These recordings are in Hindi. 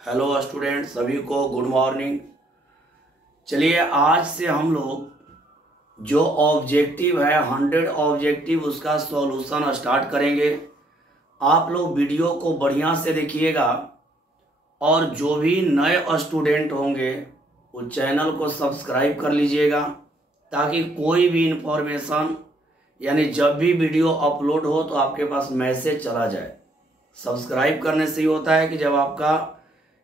हेलो स्टूडेंट, सभी को गुड मॉर्निंग। चलिए आज से हम लोग जो ऑब्जेक्टिव है 100 ऑब्जेक्टिव उसका सॉल्यूशन स्टार्ट करेंगे। आप लोग वीडियो को बढ़िया से देखिएगा और जो भी नए स्टूडेंट होंगे वो चैनल को सब्सक्राइब कर लीजिएगा ताकि कोई भी इंफॉर्मेशन यानी जब भी वीडियो अपलोड हो तो आपके पास मैसेज चला जाए। सब्सक्राइब करने से ही होता है कि जब आपका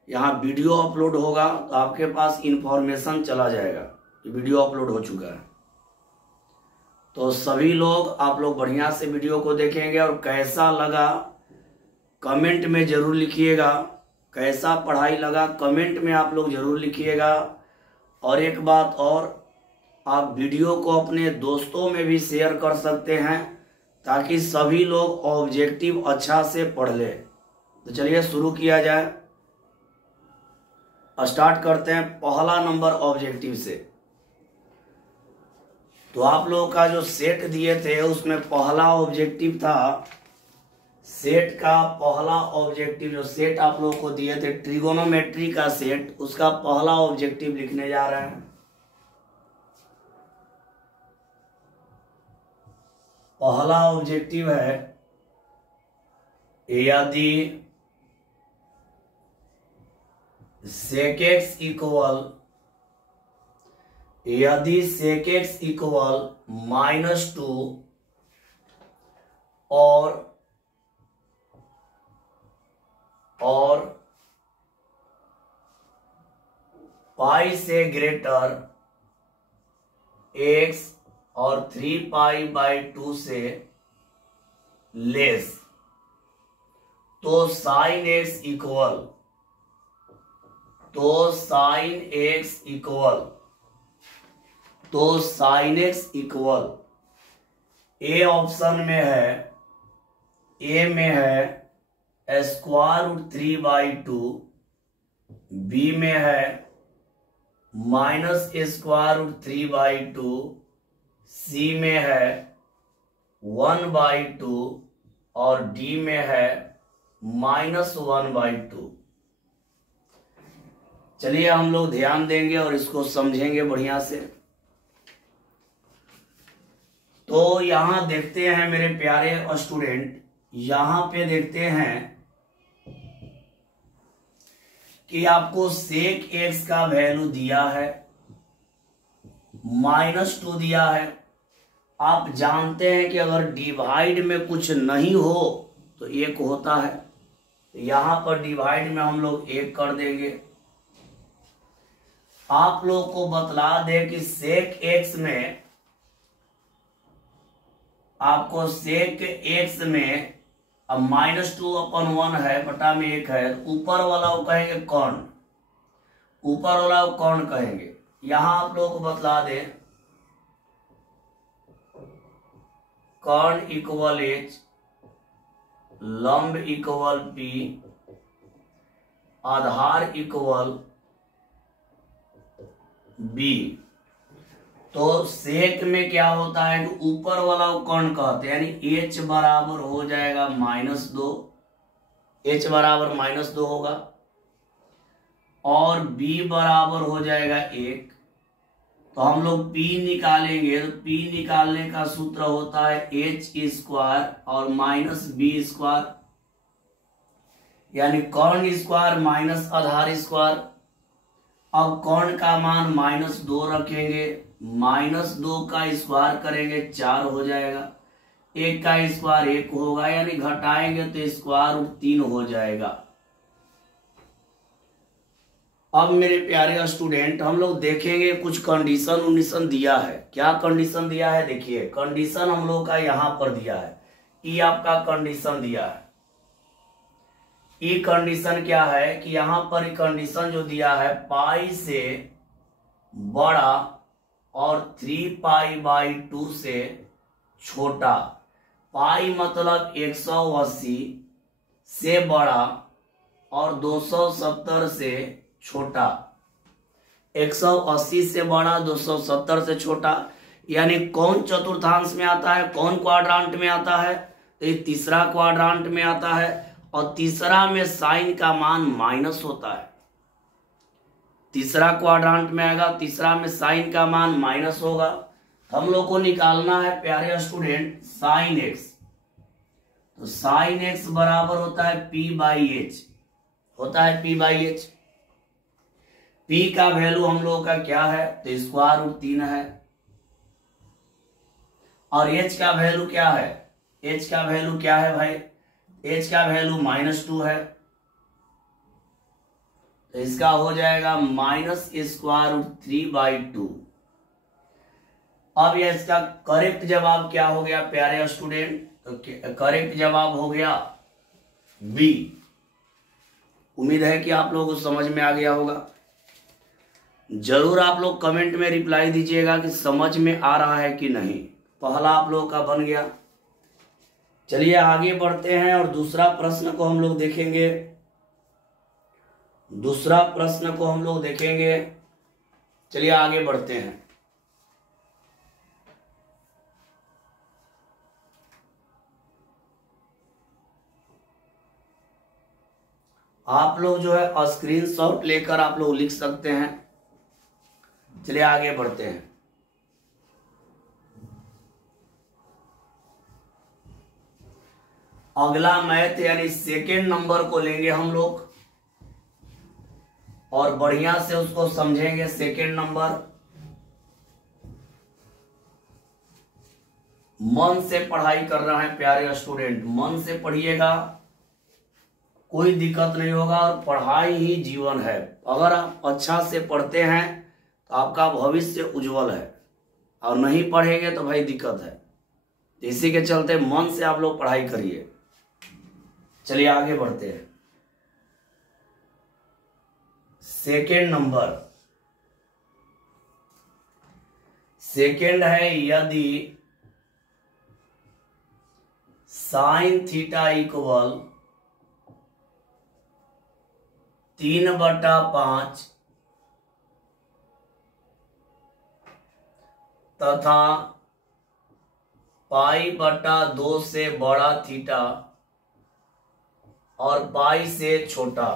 यहाँ वीडियो अपलोड होगा तो आपके पास इंफॉर्मेशन चला जाएगा कि वीडियो अपलोड हो चुका है। तो सभी लोग आप लोग बढ़िया से वीडियो को देखेंगे और कैसा लगा कमेंट में जरूर लिखिएगा। कैसा पढ़ाई लगा कमेंट में आप लोग जरूर लिखिएगा। और एक बात और, आप वीडियो को अपने दोस्तों में भी शेयर कर सकते हैं ताकि सभी लोग ऑब्जेक्टिव अच्छा से पढ़ ले। तो चलिए शुरू किया जाए, स्टार्ट करते हैं पहला नंबर ऑब्जेक्टिव से। तो आप लोगों का जो सेट दिए थे उसमें पहला ऑब्जेक्टिव था, सेट का पहला ऑब्जेक्टिव जो सेट आप लोगों को दिए थे ट्रिगोनोमेट्री का सेट, उसका पहला ऑब्जेक्टिव लिखने जा रहे हैं। पहला ऑब्जेक्टिव है यदि sec x इक्वल -2 और पाई से ग्रेटर x और 3π/2 से लेस, तो sine x equal A option में है, ए में है √3/2, बी में है -√3/2, सी में है 1/2 और डी में है -1/2। चलिए हम लोग ध्यान देंगे और इसको समझेंगे बढ़िया से। तो यहां देखते हैं मेरे प्यारे स्टूडेंट, यहां पे देखते हैं कि आपको सेक एक्स का वैल्यू दिया है, -2 दिया है। आप जानते हैं कि अगर डिवाइड में कुछ नहीं हो तो 1 होता है। तो यहां पर डिवाइड में हम लोग 1 कर देंगे। आप लोग को बतला दें कि सेक एक्स में आपको सेक एक्स में अब -2/1 है, बटा में 1 है, ऊपर वाला वो कहेंगे कौन, ऊपर वाला वो कौन कहेंगे। यहां आप लोग को बतला दें कौन इक्वल h, लंब इक्वल p, आधार इक्वल बी। तो सेक में क्या होता है कि ऊपर वाला वो कौन कहते हैं, यानी h बराबर हो जाएगा -2, h बराबर -2 होगा और b बराबर हो जाएगा 1। तो हम लोग p निकालेंगे तो p निकालने का सूत्र होता है h² और -b², यानी कौन स्क्वायर माइनस आधार स्क्वायर। अब कौन का मान -2 रखेंगे, -2 का स्क्वायर करेंगे 4 हो जाएगा, 1 का स्क्वायर 1 होगा, यानी घटाएंगे तो स्क्वायर 3 हो जाएगा। अब मेरे प्यारे स्टूडेंट हम लोग देखेंगे कुछ कंडीशन दिया है। क्या कंडीशन दिया है, देखिए कंडीशन हम लोग का यहां पर दिया है, ये आपका कंडीशन दिया है। ये कंडीशन क्या है कि यहां पर कंडीशन जो दिया है पाई से बड़ा और 3π/2 से छोटा। पाई मतलब 180 से बड़ा और 270 से छोटा। 180 से बड़ा 270 से छोटा, यानी कौन चतुर्थांश में आता है, कौन क्वाड्रांट में आता है, तो ये तीसरा क्वाड्रांट में आता है। और तीसरा में साइन का मान माइनस होता है। तीसरा क्वाड्रांट में आएगा, तीसरा में साइन का मान माइनस होगा। हम लोग को निकालना है प्यारे स्टूडेंट साइन एक्स। तो साइन एक्स बराबर होता है पी बाई एच, होता है पी बाई एच। पी का वैल्यू हम लोगों का क्या है, तो स्क्वायर रूट 3 है। और एच का वैल्यू क्या है, एच का वैल्यू क्या है भाई, एच का वैल्यू -2 है। तो इसका हो जाएगा माइनस स्क्वायर रूट 3/2। अब यह इसका करेक्ट जवाब क्या हो गया प्यारे स्टूडेंट, तो करेक्ट जवाब हो गया बी। उम्मीद है कि आप लोगों को समझ में आ गया होगा। जरूर आप लोग कमेंट में रिप्लाई दीजिएगा कि समझ में आ रहा है कि नहीं। पहला आप लोगों का बन गया। चलिए आगे बढ़ते हैं और दूसरा प्रश्न को हम लोग देखेंगे। दूसरा प्रश्न को हम लोग देखेंगे। चलिए आगे बढ़ते हैं। आप लोग जो है स्क्रीनशॉट लेकर आप लोग लिख सकते हैं। चलिए आगे बढ़ते हैं। अगला मैथ यानी सेकेंड नंबर को लेंगे हम लोग और बढ़िया से उसको समझेंगे। सेकेंड नंबर मन से पढ़ाई कर रहे हैं प्यारे स्टूडेंट, मन से पढ़िएगा, कोई दिक्कत नहीं होगा। और पढ़ाई ही जीवन है। अगर आप अच्छा से पढ़ते हैं तो आपका भविष्य उज्जवल है, और नहीं पढ़ेंगे तो भाई दिक्कत है। इसी के चलते मन से आप लोग पढ़ाई करिए। चलिए आगे बढ़ते हैं। सेकेंड नंबर, सेकेंड है यदि साइन थीटा इक्वल 3/5 तथा π/2 से बड़ा थीटा और पाई से छोटा,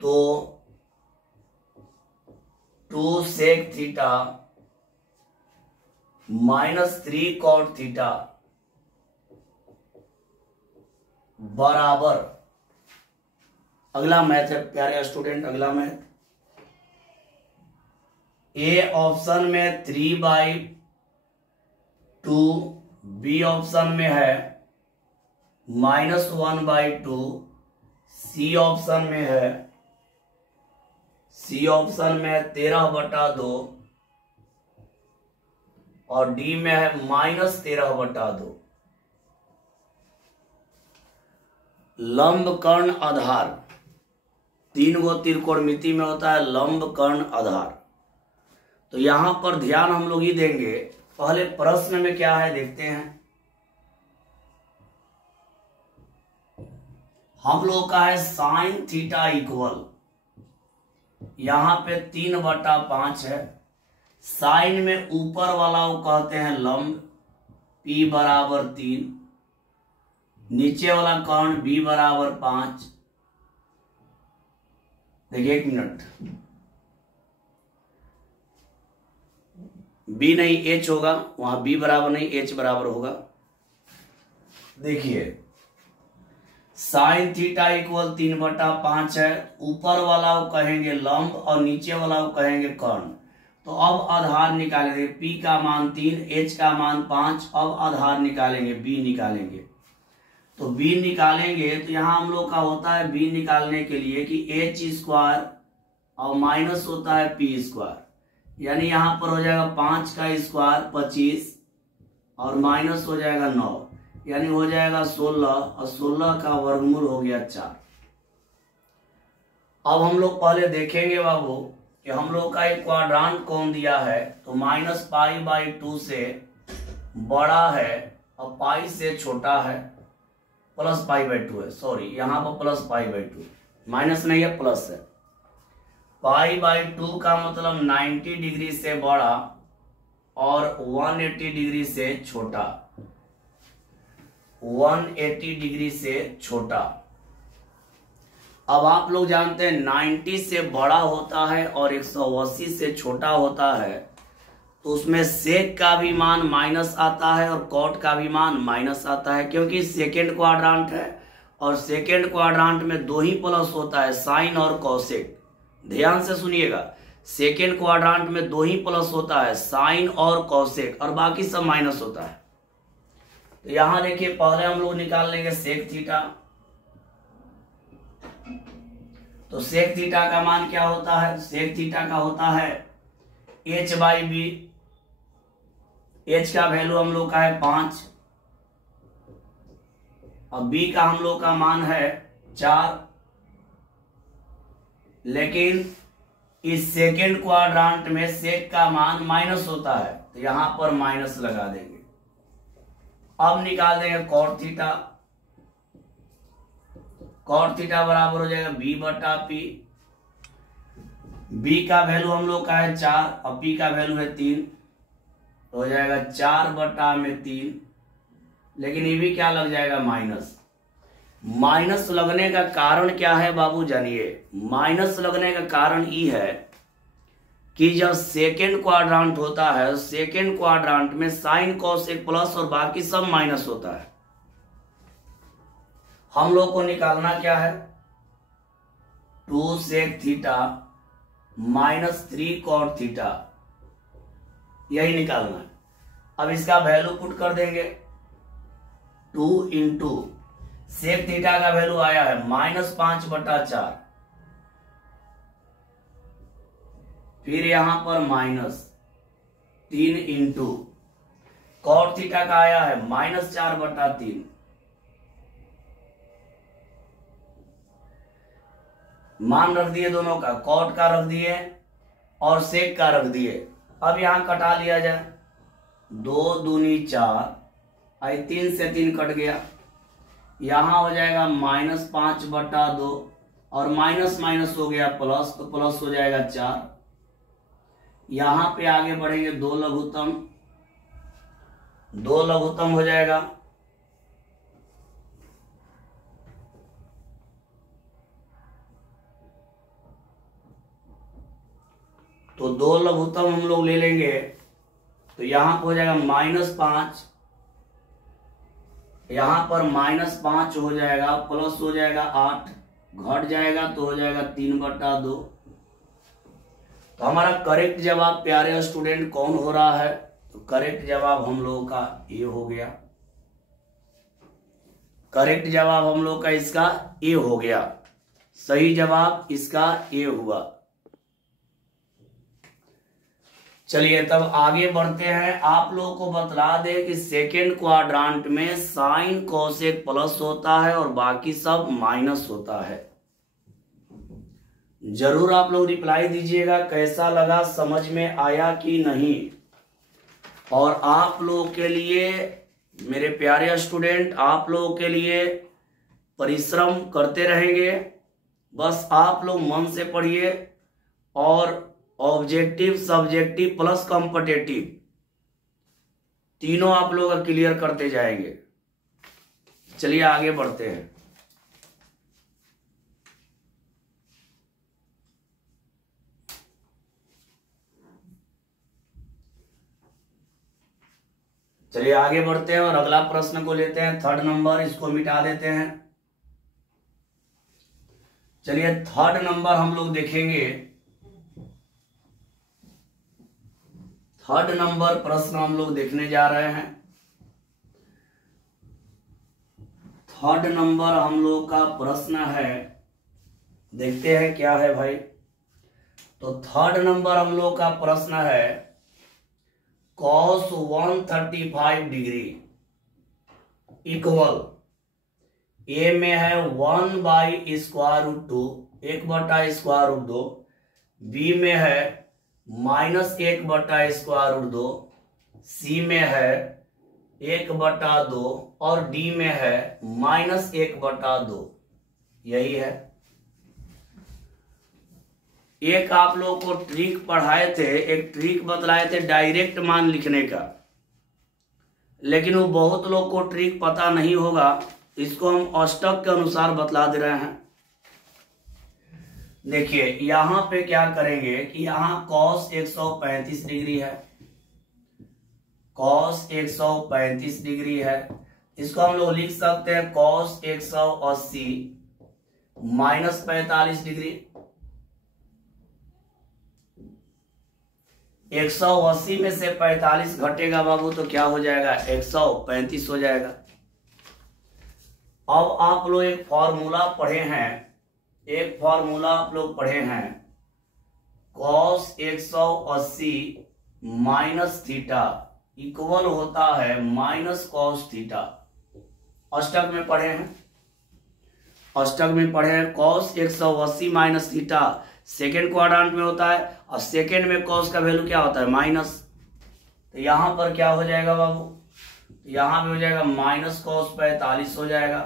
तो 2 sec थीटा -3 cot थीटा बराबर। अगला मैथ है प्यारे स्टूडेंट, अगला मैथ ए ऑप्शन में 3/2, बी ऑप्शन में है -1/2, सी ऑप्शन में है 13/2 और डी में है -13/2। लंब कर्ण आधार, 3 गो त्रिकोणमिति में होता है लंब कर्ण आधार। तो यहां पर ध्यान हम लोग ही देंगे। पहले प्रश्न में क्या है देखते हैं। हम लोग का है साइन थीटा इक्वल, यहां पे 3/5 है। साइन में ऊपर वाला वो कहते हैं लंब P = 3, नीचे वाला कर्ण B = 5। देखिए 1 मिनट, B नहीं H होगा, वहां B बराबर नहीं H बराबर होगा। देखिए साइन थीटा इक्वल 3/5 है। ऊपर वाला वो कहेंगे लंब और नीचे वाला वो कहेंगे कर्ण। तो अब आधार निकालेंगे। P का मान 3, H का मान 5। अब आधार निकालेंगे, B निकालेंगे। तो B निकालेंगे तो यहां हम लोग का होता है B निकालने के लिए कि H² और माइनस होता है P², यानी यहां पर हो जाएगा 5 का स्क्वायर 25 और माइनस हो जाएगा 9, यानी हो जाएगा 16 और 16 का वर्गमूल हो गया 4। अब हम लोग पहले देखेंगे बाबू कि हम लोग का एक क्वाड्रांट कौन दिया है। तो -π/2 से बड़ा है और पाई से छोटा है, +π/2 है। सॉरी, यहाँ पर +π/2, माइनस नहीं है प्लस है। π/2 का मतलब 90 डिग्री से बड़ा और 180 डिग्री से छोटा। 180 डिग्री से छोटा। अब आप लोग जानते हैं 90 से बड़ा होता है और 180 से छोटा होता है, तो उसमें सेक का भी मान माइनस आता है और कॉट का भी मान माइनस आता है, क्योंकि सेकेंड क्वाड्रांट है और सेकेंड क्वाड्रांट में दो ही प्लस होता है, साइन और कॉसेक। ध्यान से सुनिएगा, सेकेंड क्वाड्रांट में दो ही प्लस होता है, साइन और कॉसेक, और बाकी सब माइनस होता है। तो यहां देखिए, पहले हम लोग निकाल लेंगे सेक थीटा। तो सेक थीटा का मान क्या होता है? सेक थीटा का होता है h बाई बी। h का वैल्यू हम लोग का है 5 और b का हम लोग का मान है 4। लेकिन इस सेकेंड क्वाड्रांट में सेक का मान माइनस होता है, तो यहां पर माइनस लगा देंगे। अब निकाल देंगे कॉट थीटा। कॉट थीटा बराबर हो जाएगा b बटा पी। b का वैल्यू हम लोग का है 4 और p का वैल्यू है 3, तो हो जाएगा 4 बटा में 3। लेकिन ये भी क्या लग जाएगा? माइनस। माइनस लगने का कारण क्या है बाबू जानिए? माइनस लगने का कारण ये है कि जब सेकेंड क्वाड्रांट होता है, सेकेंड क्वाड्रांट में साइन कॉसेक प्लस और बाकी सब माइनस होता है। हम लोग को निकालना क्या है? 2 sec theta minus 3 cot theta, यही निकालना है। अब इसका वैल्यू पुट कर देंगे। 2 इंटू सेक थीटा का वैल्यू आया है -5 बटा 4, फिर यहां पर -3 इंटू कॉट थीटा का आया है -4 बटा 3। मान रख दिए दोनों का, कॉट का रख दिए और सेक का रख दिए। अब यहां कटा लिया जाए, 2 दूनी 4, 3 से 3 कट गया। यहां हो जाएगा -5 बटा 2 और माइनस माइनस हो गया प्लस, तो प्लस हो जाएगा 4। यहां पे आगे बढ़ेंगे, 2 लघुत्तम, 2 लघुत्तम हो जाएगा। तो 2 लघुत्तम हम लोग ले लेंगे, तो यहां पर हो जाएगा -5, यहां पर -5 हो जाएगा, प्लस हो जाएगा 8, घट जाएगा तो हो जाएगा 3 बटा 2। तो हमारा करेक्ट जवाब प्यारे स्टूडेंट कौन हो रहा है? तो करेक्ट जवाब हम लोगों का ए हो गया। करेक्ट जवाब हम लोग का इसका ए हो गया। सही जवाब इसका ए हुआ। चलिए तब आगे बढ़ते हैं। आप लोगों को बतला दे कि सेकेंड क्वाड्रांट में साइन कोसेक प्लस होता है और बाकी सब माइनस होता है। जरूर आप लोग रिप्लाई दीजिएगा कैसा लगा, समझ में आया कि नहीं। और आप लोगों के लिए मेरे प्यारे स्टूडेंट, आप लोगों के लिए परिश्रम करते रहेंगे। बस आप लोग मन से पढ़िए और ऑब्जेक्टिव, सब्जेक्टिव प्लस कॉम्पिटिटिव तीनों आप लोग क्लियर करते जाएंगे। चलिए आगे बढ़ते हैं। चलिए आगे बढ़ते हैं और अगला प्रश्न को लेते हैं। 3rd नंबर, इसको मिटा देते हैं। चलिए 3rd नंबर हम लोग देखेंगे। 3rd नंबर प्रश्न हम लोग देखने जा रहे हैं। 3rd नंबर हम लोग का प्रश्न है, देखते हैं क्या है भाई। तो 3rd नंबर हम लोग का प्रश्न है, cos 135 डिग्री इक्वल ए में है 1/√2, 1/√2, बी में है -1/√2, सी में है 1/2 और डी में है -1/2। यही है। एक आप लोगों को ट्रिक पढ़ाए थे, एक ट्रिक बतलाए थे डायरेक्ट मान लिखने का, लेकिन वो बहुत लोग को ट्रिक पता नहीं होगा, इसको हम अष्टक के अनुसार बतला दे रहे हैं। देखिए यहां पे क्या करेंगे कि यहां cos 135 डिग्री है, cos 135 डिग्री है, इसको हम लोग लिख सकते हैं cos 180 माइनस 45 डिग्री। 180 में से 45 घटेगा बाबू तो क्या हो जाएगा, 135 हो जाएगा। अब आप लोग एक फॉर्मूला पढ़े हैं, एक फॉर्मूला आप लोग पढ़े हैं, cos 180 माइनस थीटा इक्वल होता है माइनस cos थीटा। अष्टक में पढ़े हैं, अष्टक में पढ़े हैं cos 180 minus theta second quadrant में होता है, और सेकेंड में cos का वैल्यू क्या होता है, माइनस। तो यहां पर क्या हो जाएगा बाबू, यहां पे हो जाएगा माइनस cos 45 हो जाएगा,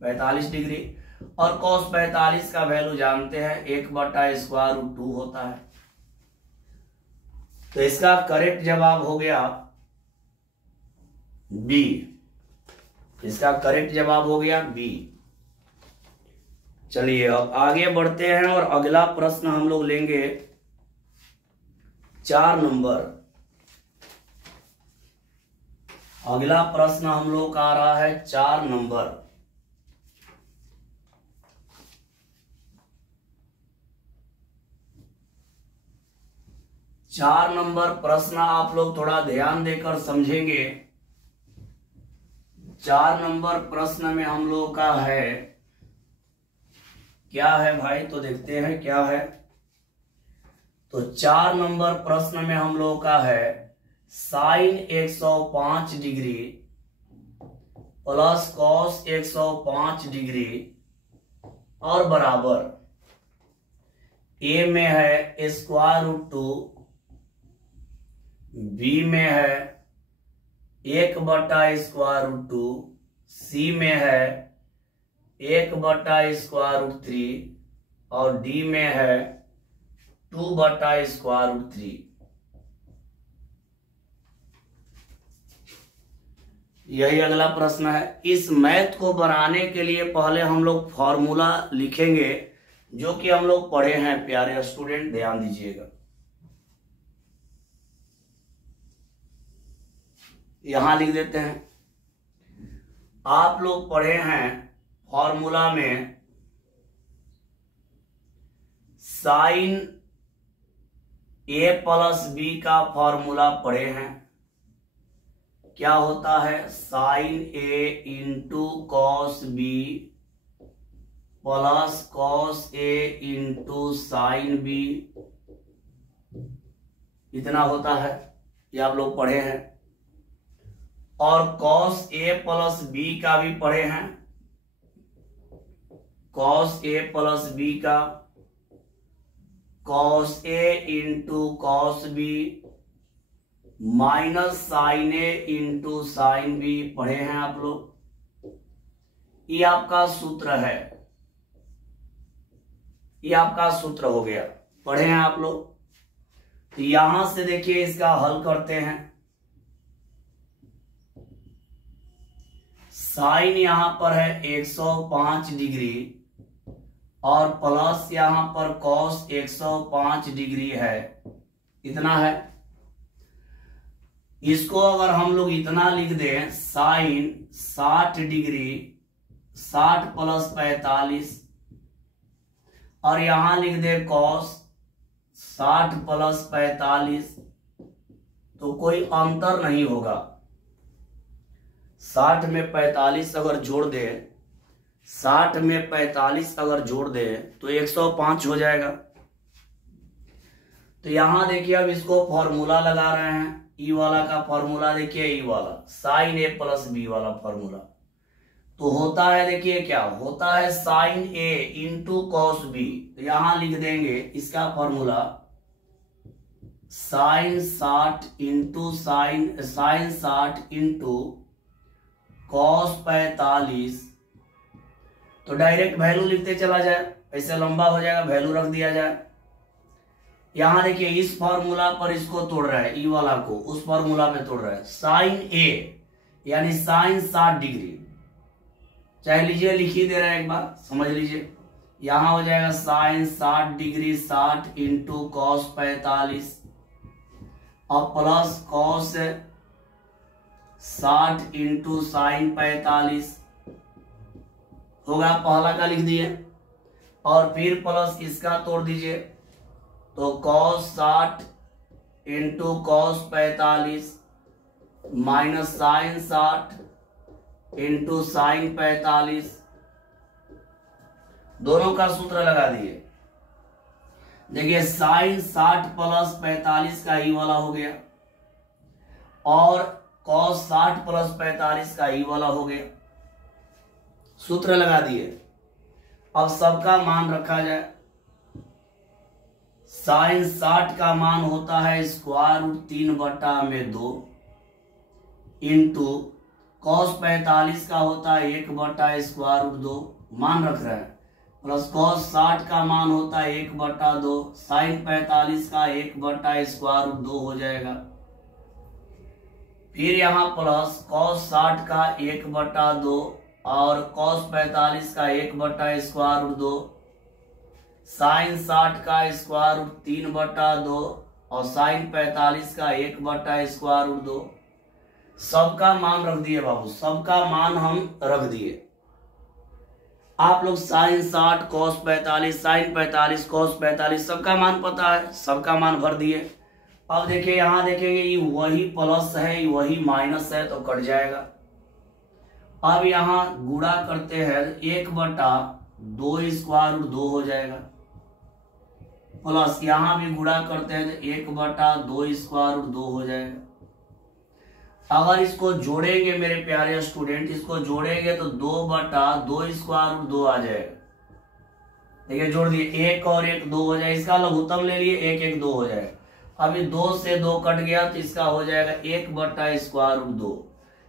45 डिग्री। और cos 45 का वैल्यू जानते हैं 1/√2 होता है। तो इसका करेक्ट जवाब हो गया बी, इसका करेक्ट जवाब हो गया बी। चलिए अब आगे बढ़ते हैं और अगला प्रश्न हम लोग लेंगे 4 नंबर। अगला प्रश्न हम लोग का आ रहा है 4 नंबर। चार नंबर प्रश्न आप लोग थोड़ा ध्यान देकर समझेंगे। 4 नंबर प्रश्न में हम लोग का है, क्या है भाई, तो देखते हैं क्या है। तो 4 नंबर प्रश्न में हम लोग का है sine 105 degree plus cos 105 degree और बराबर ए में है √2, बी में है 1/√2, सी में है 1/√3 और डी में है 2/√3। यही अगला प्रश्न है। इस मैथ को बनाने के लिए पहले हम लोग फॉर्मूला लिखेंगे जो कि हम लोग पढ़े हैं प्यारे स्टूडेंट, ध्यान दीजिएगा। यहां लिख देते हैं, आप लोग पढ़े हैं फॉर्मूला में साइन a प्लस बी का फॉर्मूला पढ़े हैं। क्या होता है, sine a into cos B plus cos a into sine B, इतना होता है, ये आप लोग पढ़े हैं। और cos a प्लस बी का भी पढ़े हैं, cos a प्लस बी का cos a into cos B minus sine a into sine B पढ़े हैं आप लोग। ये आपका सूत्र है, ये आपका सूत्र हो गया, पढ़े हैं आप लोग। तो यहां से देखिए इसका हल करते हैं। साइन यहां पर है 105 डिग्री और प्लस यहां पर कॉस 105 डिग्री है, इतना है। इसको अगर हम लोग इतना लिख दें, साइन 60 डिग्री 60 प्लस 45 और यहां लिख दे कॉस 60 प्लस 45, तो कोई अंतर नहीं होगा। 60 में 45 अगर जोड़ दे, 60 में 45 अगर जोड़ दे तो 105 हो जाएगा। तो यहां देखिए अब इसको फॉर्मूला लगा रहे हैं, ई वाला का फॉर्मूला देखिए, ई वाला साइन a प्लस बी वाला फॉर्मूला। तो होता है, देखिए क्या होता है, sine a into cos B. तो यहां लिख देंगे इसका formula sine 60 into sine 60 into cos 45। तो डायरेक्ट वैल्यू लिखते चला जाए, ऐसे लंबा हो जाएगा, वैल्यू रख दिया जाए। यहां देखिए इस फॉर्मूला पर इसको तोड़ रहा है, ई वाला को उस फॉर्मूला में तोड़ रहा है। साइन ए यानी साइन 60 डिग्री। चाहे लीजिए, लिख ही दे रहे हैं, एक बार समझ लीजिए। यहां हो जाएगा साइन 60 डिग्री 60 इंटू कॉस 45 और प्लस कॉस 60 इंटू साइन 45 होगा। पहला का लिख दिए और फिर प्लस इसका तोड़ दीजिए, तो cos 60 into cos 45 minus sine 60 into sine 45, दोनों का सूत्र लगा दिए। देखिए साइन 60 प्लस 45 का ई वाला हो गया और कॉस 60 प्लस 45 का ई वाला हो गया। सूत्र लगा दिए। अब सबका मान रखा जाए। साइन 60 का मान होता है स्क्वायर रूट 3/2 इंटू कॉस 45 का होता है 1/स्क्वायर रूट 2, मान रख रहे हैं, प्लस कॉस 60 का मान होता है 1/2, साइन 45 का 1/स्क्वायर रूट 2 हो जाएगा। फिर यहाँ प्लस कॉस 60 का 1/2 और cos 45 का 1/स्क्वायर रूट 2, साइन 60 का स्क्वायर रूट 3/2 और साइन 45 का 1/स्क्वायर रूट 2। सबका मान रख दिए बाबू, सबका मान हम रख दिए। आप लोग साइन 60 cos 45 साइन 45 cos 45 सबका मान पता है, सबका मान भर दिए। अब देखिए यहां देखेंगे ये वही प्लस है ये वही माइनस है तो कट जाएगा। अब यहां गुणा करते हैं 1/2 स्क्वायर रूट 2 हो जाएगा, प्लस यहां भी गुणा करते हैं तो 1/2 स्क्वायर रूट 2 हो जाएगा। अगर इसको जोड़ेंगे मेरे प्यारे स्टूडेंट, इसको जोड़ेंगे तो 2/2 स्क्वायर रूट 2 आ जाएगा। देखिए जोड़ दिए, 1 और 1 2 हो जाएगा, इसका लघुत्तम ले लिए 1 1 2 हो जाएगा। अभी 2 से 2 कट गया तो इसका हो जाएगा 1/स्क्वायर रूट 2,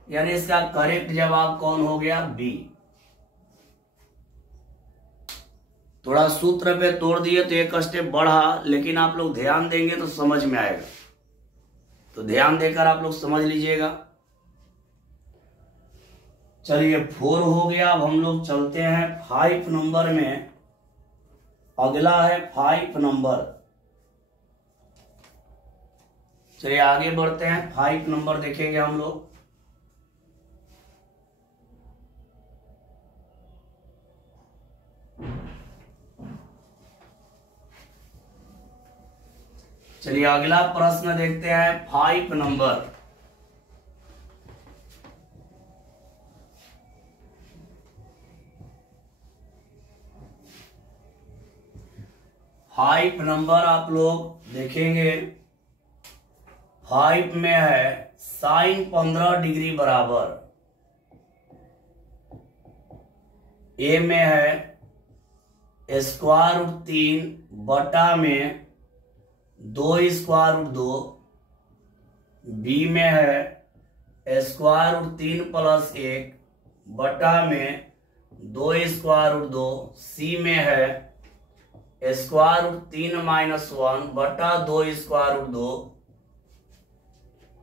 यानी इसका करेक्ट जवाब कौन हो गया? बी। थोड़ा सूत्र पे तोड़ दिए तो एक स्टेप बढ़ा, लेकिन आप लोग ध्यान देंगे तो समझ में आएगा, तो ध्यान देकर आप लोग समझ लीजिएगा। चलिए 4 हो गया। अब हम लोग चलते हैं 5 नंबर में। अगला है 5 नंबर। चलिए आगे बढ़ते हैं, 5 नंबर देखेंगे हम लोग। चलिए अगला प्रश्न देखते हैं 5 नंबर। फाइव नंबर आप लोग देखेंगे। 5 में है साइन 15 डिग्री बराबर, ए में है स्क्वायर रूट 3 बटा में 2 स्क्वायर रूट 2, बी में है स्क्वायर रूट 3 प्लस 1 बटा में 2 स्क्वायर रूट 2, सी में है स्क्वायर रूट 3 माइनस 1 बटा 2 स्क्वायर रूट 2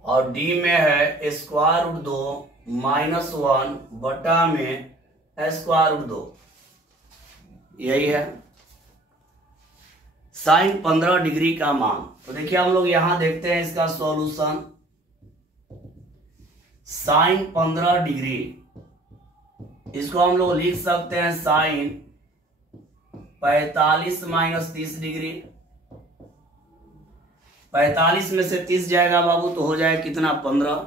और डी में है स्क्वायर रूट 2 माइनस 1 बटा में स्क्वायर रूट 2। यही है साइन 15 डिग्री का मान। तो देखिए हम लोग यहां देखते हैं इसका सॉल्यूशन। साइन 15 डिग्री, इसको हम लोग लिख सकते हैं साइन 45 माइनस 30 डिग्री। 45 में से 30 जाएगा बाबू तो हो जाए कितना? 15।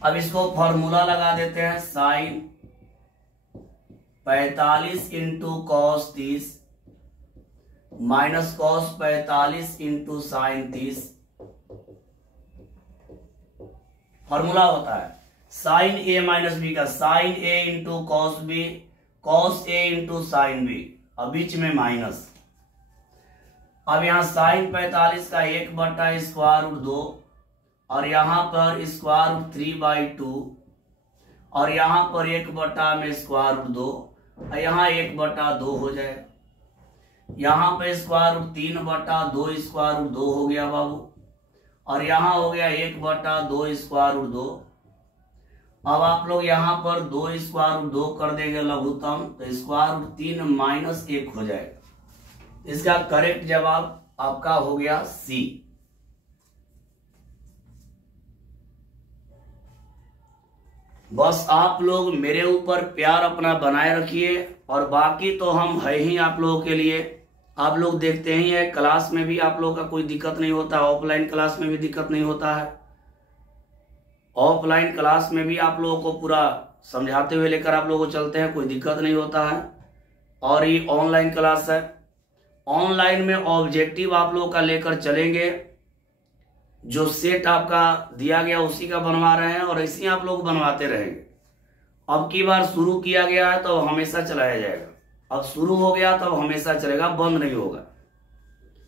अब इसको फॉर्मूला लगा देते हैं, sine 45 into cos 30 minus cos 45 into sine 30। Formula होता है साइन ए माइनस बी का, sine A into cos B, cos A into sine B, अब बीच में माइनस। अब यहाँ साइन 45 का 1 स्क्वायर रूट 2 और यहाँ पर स्क्वायर रूट 3/2 और यहाँ पर 1 में स्क्वायर रूट 2 और यहाँ 1/2 हो जाए। यहाँ पे स्क्वायर रूट 3/2 स्क्वायर रूट 2 हो गया बाबू और यहाँ हो गया 1/2 स्क्वायर रूट 2 अब आप लोग यहाँ पर 2 स्क्वायर रूट 2 कर देंगे लघुत्तम, तो स्क्वायर रूट 3 माइनस 1 हो जाएगा। इसका करेक्ट जवाब आपका हो गया सी। बस आप लोग मेरे ऊपर प्यार अपना बनाए रखिए, और बाकी तो हम है ही आप लोगों के लिए। आप लोग देखते ही है, क्लास में भी आप लोगों का कोई दिक्कत नहीं होता, ऑफलाइन क्लास में भी दिक्कत नहीं होता है। ऑफलाइन क्लास में भी आप लोगों को पूरा समझाते हुए लेकर आप लोगों को चलते हैं, कोई दिक्कत नहीं होता है। और ये ऑनलाइन क्लास है, ऑनलाइन में ऑब्जेक्टिव आप लोगों का लेकर चलेंगे, जो सेट आपका दिया गया उसी का बनवा रहे हैं, और ऐसे ही आप लोग बनवाते रहेंगे। अब की बार शुरू किया गया है तो हमेशा चलाया जाएगा, अब शुरू हो गया तो हमेशा चलेगा, बंद नहीं होगा।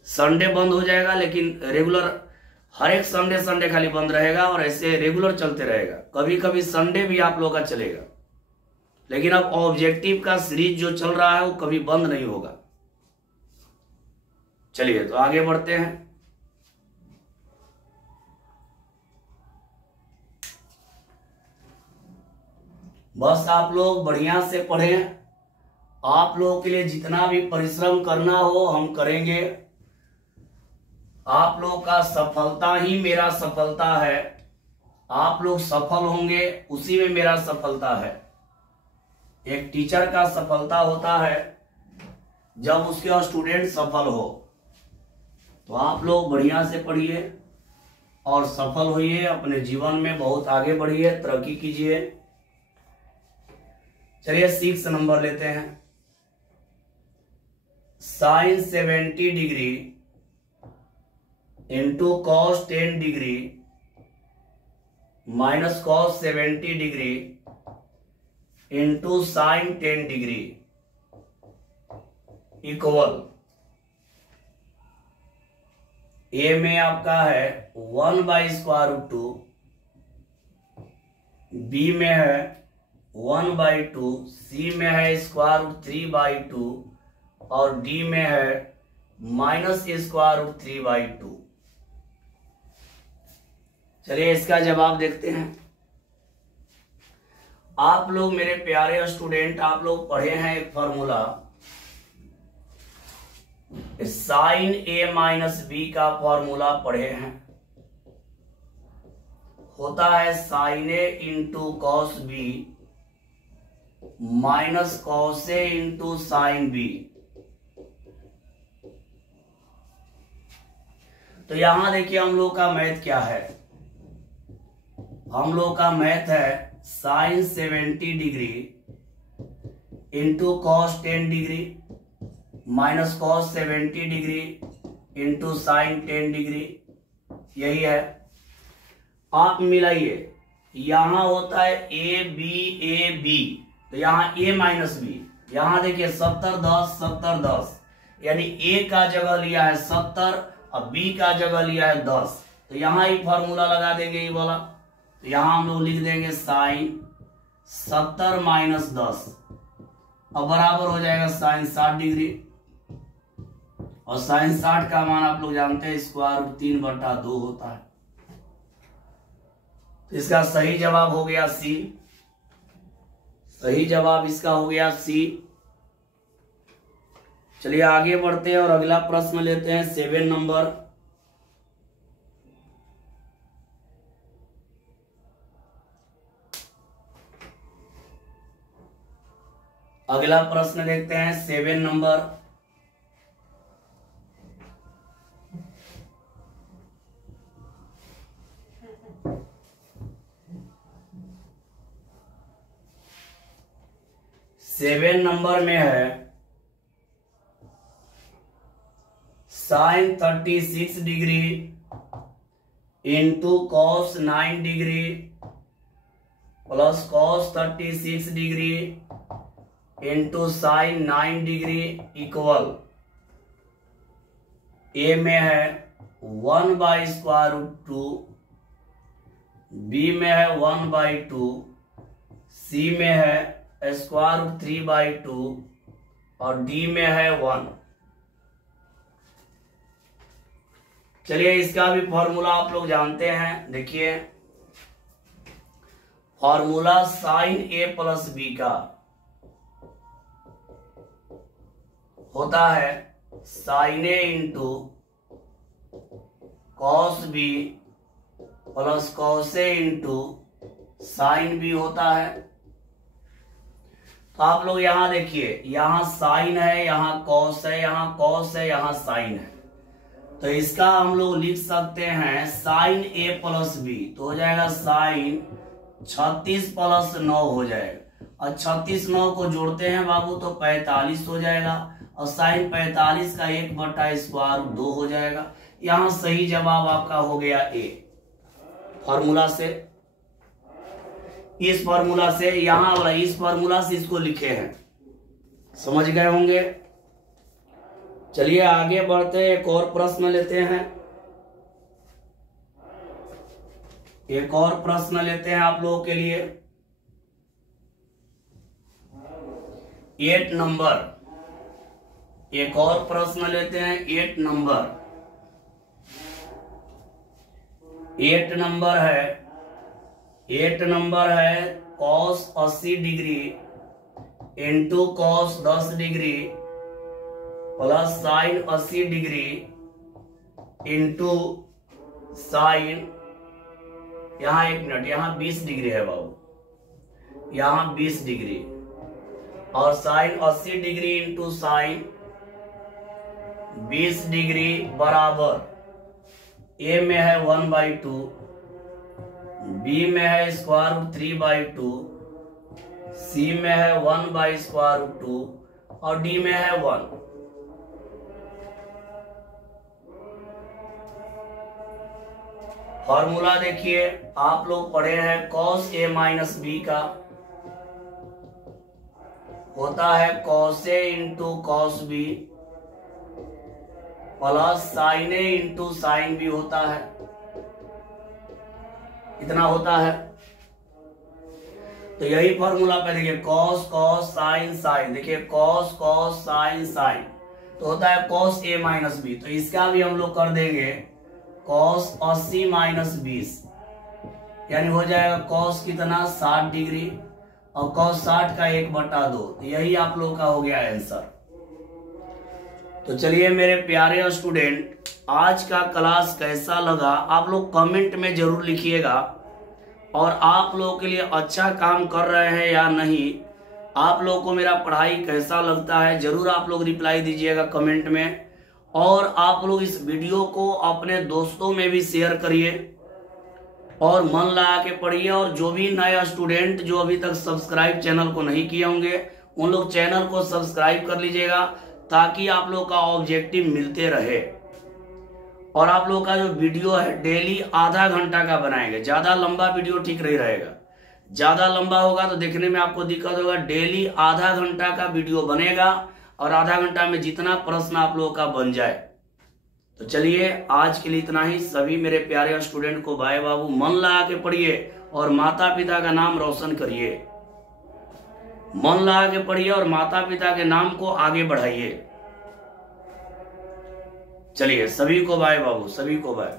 संडे बंद हो जाएगा, लेकिन रेगुलर हर एक संडे खाली बंद रहेगा, और ऐसे रेगुलर चलते रहेगा। कभी कभी संडे भी आप लोग का चलेगा, लेकिन अब ऑब्जेक्टिव का सीरीज जो चल रहा है वो कभी बंद नहीं होगा। चलिए तो आगे बढ़ते हैं। बस आप लोग बढ़िया से पढ़ें, आप लोगों के लिए जितना भी परिश्रम करना हो हम करेंगे। आप लोग का सफलता ही मेरा सफलता है, आप लोग सफल होंगे उसी में मेरा सफलता है। एक टीचर का सफलता होता है जब उसके स्टूडेंट सफल हो। तो आप लोग बढ़िया से पढ़िए और सफल होइए, अपने जीवन में बहुत आगे बढ़िए, तरक्की कीजिए। चलिए 6 नंबर लेते हैं। Sine 70 degree into cos 10 degree minus cos 70 degree into sine 10 degree equal, A में आपका है 1/√2, बी में है 1/2, सी में है √3/2 और डी में है -√3/2। चलिए इसका जवाब देखते हैं। आप लोग मेरे प्यारे स्टूडेंट, आप लोग पढ़े हैं एक formula, sine A minus B का फॉर्मूला पढ़े हैं। होता है sine A into cos B minus cos A into sine B. तो यहां देखिए हम लोग का मैथ क्या है। हम लोग का मैथ है sine 70 degree into cos 10 degree minus cos 70 degree into sine 10 degree, यही है। आप मिलाइए, यहां होता है ए बी, तो यहां ए माइनस बी, यहां देखिए 70 10 70 10, यानी ए का जगह लिया है 70 और बी का जगह लिया है 10। तो यहां ही फॉर्मूला लगा देंगे ये वाला। तो यहां हम लोग लिख देंगे साइन 70 माइनस 10 और बराबर हो जाएगा साइन 60 डिग्री, और साइन 60 का मान आप लोग जानते हैं √3/2 होता है। तो इसका सही जवाब हो गया सी। सही जवाब इसका हो गया सी। चलिए आगे बढ़ते हैं और अगला प्रश्न लेते हैं 7 नंबर। अगला प्रश्न देखते हैं 7 नंबर। सेवन नंबर में है sine 36 degree into cos 9 degree plus cos 36 degree into sine 9 degree equal, A में है 1/√2, बी में है 1/2, सी में है √3/2 और डी में है 1। चलिए इसका भी फॉर्मूला आप लोग जानते हैं। देखिए formula sine A plus B का होता है sine A into cos B plus cos A into sine B होता है। तो आप लोग यहां देखिए, यहां साइन है, यहां कॉस है, यहां कॉस है, यहां साइन है। तो इसका हम लोग लिख सकते हैं साइन ए प्लस बी, तो हो जाएगा साइन 36 प्लस 9 हो जाएगा। और 36 9 को जोड़ते हैं बाबू तो 45 हो जाएगा, और साइन 45 का 1/√2 हो जाएगा। यहां सही जवाब आपका हो गया ए। फॉर्मूला से, इस फॉर्मूला से, यहां वाला इस फॉर्मूला से इसको लिखे हैं, समझ गए होंगे। चलिए आगे बढ़ते हैं, एक और प्रश्न लेते हैं। एक और प्रश्न लेते हैं आप लोगों के लिए। 8 नंबर, एक और प्रश्न लेते हैं। 8 नंबर, 8 नंबर है, 8 नंबर है cos 80 degree into cos 10 degree plus sign 80 degree into sign, यहां 1 मिनट, यहां 20 डिग्री है बाबू, यहां 20 डिग्री, और sine 80 degree into sine 20 degree बराबर ए में है 1/2, बी में है √3/2, सी में है 1/√2 और डी में है 1। फॉर्मूला देखिए, आप लोग पढ़े हैं कॉस ए माइनस बी का होता है cos A into cos B plus sine A into sine B होता है, इतना होता है। तो यही फॉर्मूला पे देखिए, कॉस कॉस साइन साइन, देखिए कॉस कॉस साइन साइन, तो होता है कॉस ए माइनस बी। तो इसका भी हम लोग कर देंगे कॉस 80 माइनस 20, यानी हो जाएगा कॉस कितना 60 डिग्री, और कॉस 60 का 1/2। तो यही आप लोग का हो गया आंसर। तो चलिए मेरे प्यारे स्टूडेंट, आज का क्लास कैसा लगा आप लोग कमेंट में जरूर लिखिएगा, और आप लोगों के लिए अच्छा काम कर रहे हैं या नहीं, आप लोगों को मेरा पढ़ाई कैसा लगता है, जरूर आप लोग रिप्लाई दीजिएगा कमेंट में। और आप लोग इस वीडियो को अपने दोस्तों में भी शेयर करिए और मन लगा के पढ़िए। और जो भी नए स्टूडेंट जो अभी तक सब्सक्राइब चैनल को नहीं किए होंगे, उन लोग चैनल को सब्सक्राइब कर लीजिएगा, ताकि आप लोग का ऑब्जेक्टिव मिलते रहे। और आप लोग का जो वीडियो है डेली आधा घंटा का बनाएंगे, ज्यादा लंबा वीडियो ठीक नहीं रहेगा, ज्यादा लंबा होगा तो देखने में आपको दिक्कत होगा। डेली आधा घंटा का वीडियो बनेगा, और आधा घंटा में जितना प्रश्न आप लोगों का बन जाए। तो चलिए आज के लिए इतना ही। सभी मेरे प्यारे स्टूडेंट को बाय बाबू, मन लगा के पढ़िए और माता पिता का नाम रोशन करिए, मन लगा के पढ़िए और माता पिता के नाम को आगे बढ़ाइए। चलिए सभी को बाय बाबू, सभी को बाय।